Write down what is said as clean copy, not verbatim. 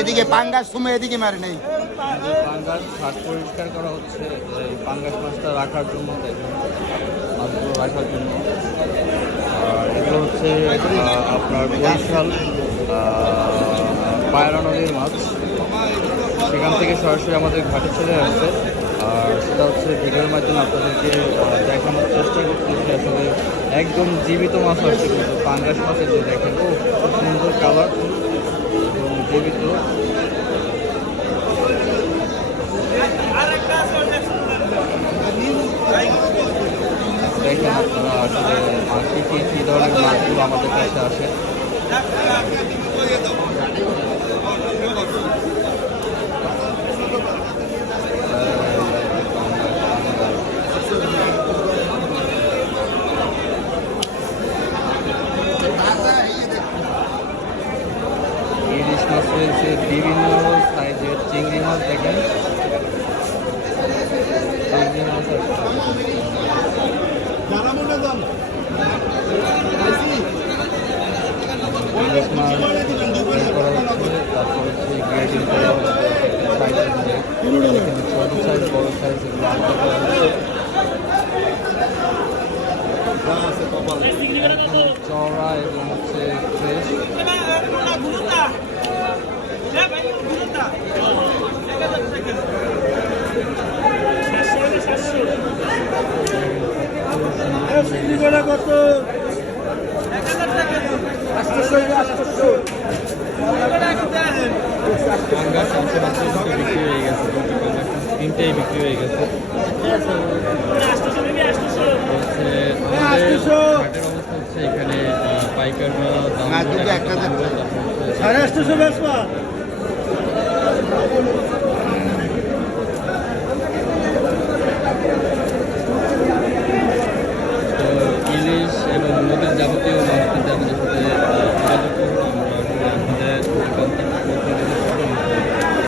এদিকে পাঙ্গাস সময় এদিকে মারে নেই পাঙ্গাস ঘাট পরিষ্কার করা হচ্ছে এই পাঙ্গাস মাছটা রাখার জন্য, মাছগুলো রাখার জন্য। আর এগুলো হচ্ছে আপনার বরিশাল পায়রা নদীর মাছ, সেখান থেকে সরাসরি আমাদের ঘাটে চলে আসছে। আর সেটা হচ্ছে ভিডিওর মাধ্যমে আপনাদেরকে দেখানোর চেষ্টা করতেছি। আসলে একদম জীবিত মাছ আসছে, কিন্তু পাঙ্গাস মাছের যে দেখেন খুব সুন্দর কালার এবং জীবিত। দেখেন আপনারা আসলে মাছটি কী ধরনের মাছগুলো আমাদের কাছে আসে। ইলিশ মাছ রয়েছে, বিভিন্ন সাইজের চিংড়ি মাছ দেখেন, চিংড়ি মাছ ইলিশ মাছ করা হচ্ছে। তারপর হচ্ছে গ্রেডিং করা হচ্ছে সাইজ অনুযায়ী, এখানে ছোটো সাইজ বড়ো সাইজ এগুলো আলাদা করা হচ্ছে। চড়া এবং হচ্ছে ফ্রেশ। কত পাঙ্গাস বিক্রি হয়ে গেছে, তিনটেই বিক্রি হয়ে গেছে। আমাদের হাটের অবস্থা হচ্ছে এখানে পাইকাররা দাম